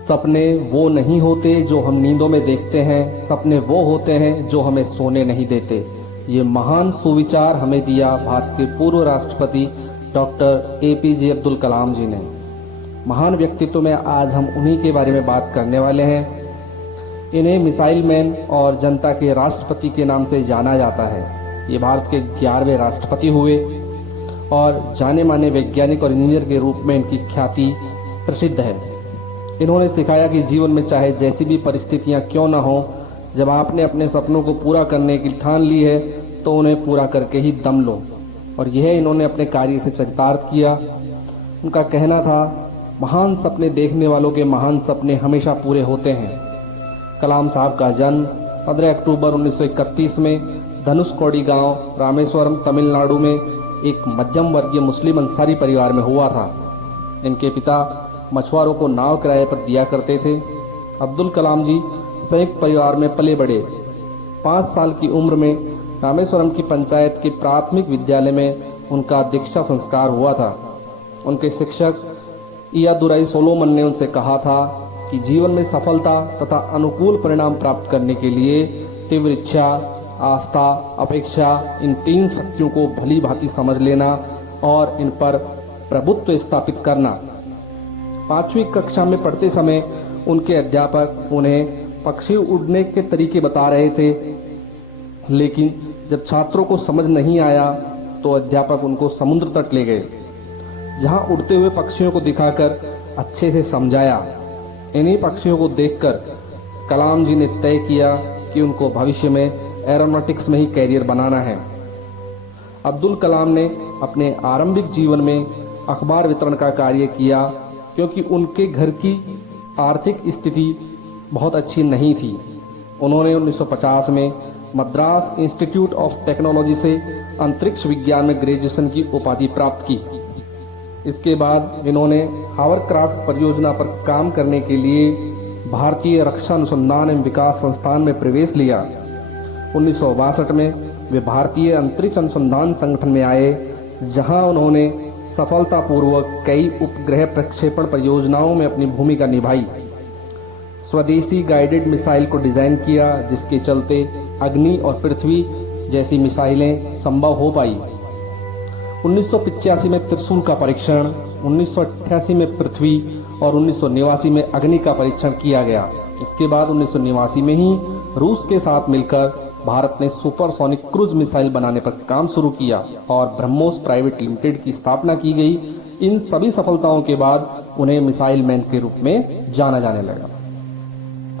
सपने वो नहीं होते जो हम नींदों में देखते हैं, सपने वो होते हैं जो हमें सोने नहीं देते। ये महान सुविचार हमें दिया भारत के पूर्व राष्ट्रपति डॉक्टर APJ अब्दुल कलाम जी ने। महान व्यक्तित्व में आज हम उन्हीं के बारे में बात करने वाले हैं। इन्हें मिसाइल मैन और जनता के राष्ट्रपति के नाम से जाना जाता है। ये भारत के 11वें राष्ट्रपति हुए और जाने माने वैज्ञानिक और इंजीनियर के रूप में इनकी ख्याति प्रसिद्ध है। इन्होंने सिखाया कि जीवन में चाहे जैसी भी परिस्थितियां क्यों न हो, जब आपने अपने सपनों को पूरा करने की ठान ली है तो उन्हें पूरा करके ही दम लो। और यह इन्होंने अपने कार्य से चरितार्थ किया। उनका कहना था, महान सपने देखने वालों के महान सपने हमेशा पूरे होते हैं। कलाम साहब का जन्म 15 अक्टूबर 1931 में धनुषकोडी गांव, रामेश्वरम, तमिलनाडु में एक मध्यम वर्गीय मुस्लिम अंसारी परिवार में हुआ था। इनके पिता मछुआरों को नाव किराए पर दिया करते थे। अब्दुल कलाम जी संयुक्त परिवार में पले बढ़े। 5 साल की उम्र में रामेश्वरम की पंचायत के प्राथमिक विद्यालय में उनका दीक्षा संस्कार हुआ था। उनके शिक्षक इयादुराई सोलोमन ने उनसे कहा था कि जीवन में सफलता तथा अनुकूल परिणाम प्राप्त करने के लिए तीव्र इच्छा, आस्था, अपेक्षा, इन 3 शक्तियों को भली भांति समझ लेना और इन पर प्रभुत्व स्थापित करना। 5वीं कक्षा में पढ़ते समय उनके अध्यापक उन्हें पक्षी उड़ने के तरीके बता रहे थे, लेकिन जब छात्रों को समझ नहीं आया तो अध्यापक उनको समुद्र तट ले गए, जहां उड़ते हुए पक्षियों को दिखाकर अच्छे से समझाया। इन्हीं पक्षियों को देखकर कलाम जी ने तय किया कि उनको भविष्य में एरोनॉटिक्स में ही कैरियर बनाना है। अब्दुल कलाम ने अपने आरंभिक जीवन में अखबार वितरण का कार्य किया, क्योंकि उनके घर की आर्थिक स्थिति बहुत अच्छी नहीं थी। उन्होंने 1950 में मद्रास इंस्टीट्यूट ऑफ टेक्नोलॉजी से अंतरिक्ष विज्ञान में ग्रेजुएशन की उपाधि प्राप्त की। इसके बाद इन्होंने हावरक्राफ्ट परियोजना पर काम करने के लिए भारतीय रक्षा अनुसंधान एवं विकास संस्थान में प्रवेश लिया। 1962 में वे भारतीय अंतरिक्ष अनुसंधान संगठन में आए, जहां उन्होंने सफलतापूर्वक कई उपग्रह प्रक्षेपण परियोजनाओं में अपनी भूमिका निभाई। स्वदेशी गाइडेड मिसाइल को डिजाइन किया, जिसके चलते अग्नि और पृथ्वी जैसी मिसाइलें संभव हो पाई। 1985 में त्रिशूल का परीक्षण, 1988 में पृथ्वी और 1989 में अग्नि का परीक्षण किया गया। इसके बाद 1989 में ही रूस के साथ मिलकर भारत ने सुपरसोनिक क्रूज मिसाइल बनाने पर काम शुरू किया और ब्रह्मोस प्राइवेट लिमिटेड की स्थापना की गई। इन सभी सफलताओं के बाद उन्हें मिसाइल मैन के रूप में जाना जाने लगा।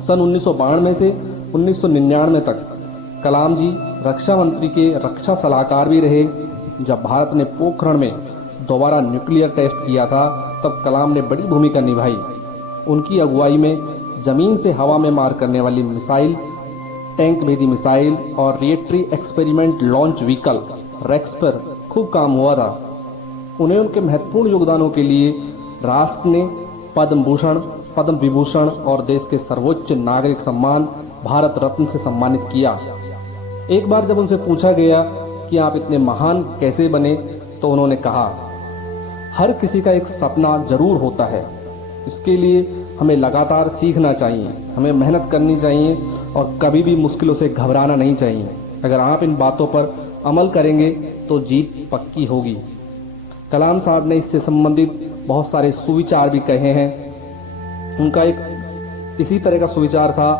सन 1992 से 1999 तक कलाम जी रक्षा मंत्री के रक्षा सलाहकार भी रहे। जब भारत ने पोखरण में दोबारा न्यूक्लियर टेस्ट किया था, तब कलाम ने बड़ी भूमिका निभाई। उनकी अगुवाई में जमीन से हवा में मार करने वाली मिसाइल, टैंक भेदी मिसाइल और रिएक्टरी एक्सपेरिमेंट लॉन्च व्हीकल रेक्स पर खूब काम हुआ था। उन्हें उनके महत्वपूर्ण योगदानों के लिए राष्ट्र ने पद्म भूषण, पद्म विभूषण और देश के सर्वोच्च नागरिक सम्मान भारत रत्न से सम्मानित किया। एक बार जब उनसे पूछा गया कि आप इतने महान कैसे बने, तो उन्होंने कहा, हर किसी का एक सपना जरूर होता है। इसके लिए हमें लगातार सीखना चाहिए, हमें मेहनत करनी चाहिए और कभी भी मुश्किलों से घबराना नहीं चाहिए। अगर आप इन बातों पर अमल करेंगे तो जीत पक्की होगी। कलाम साहब ने इससे संबंधित बहुत सारे सुविचार भी कहे हैं। उनका एक इसी तरह का सुविचार था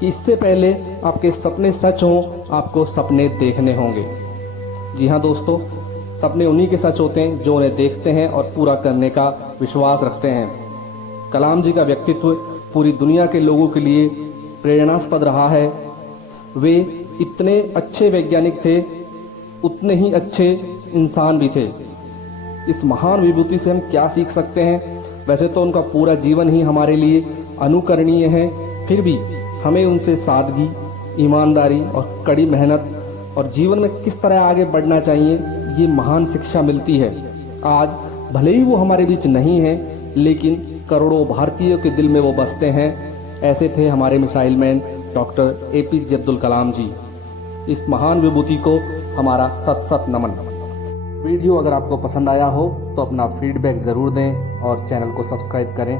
कि इससे पहले आपके सपने सच हों, आपको सपने देखने होंगे। जी हाँ दोस्तों, सपने उन्हीं के सच होते हैं जो उन्हें देखते हैं और पूरा करने का विश्वास रखते हैं। कलाम जी का व्यक्तित्व पूरी दुनिया के लोगों के लिए प्रेरणास्पद रहा है। वे इतने अच्छे वैज्ञानिक थे, उतने ही अच्छे इंसान भी थे। इस महान विभूति से हम क्या सीख सकते हैं? वैसे तो उनका पूरा जीवन ही हमारे लिए अनुकरणीय है, फिर भी हमें उनसे सादगी, ईमानदारी और कड़ी मेहनत और जीवन में किस तरह आगे बढ़ना चाहिए, ये महान शिक्षा मिलती है। आज भले ही वो हमारे बीच नहीं है, लेकिन करोड़ों भारतीयों के दिल में वो बसते हैं। ऐसे थे हमारे missile man doctor APJ Abdul Kalam ji. इस महान विभूति को हमारा सत सत नमन। वीडियो अगर आपको पसंद आया हो तो अपना फीडबैक ज़रूर दें और चैनल को सब्सक्राइब करें।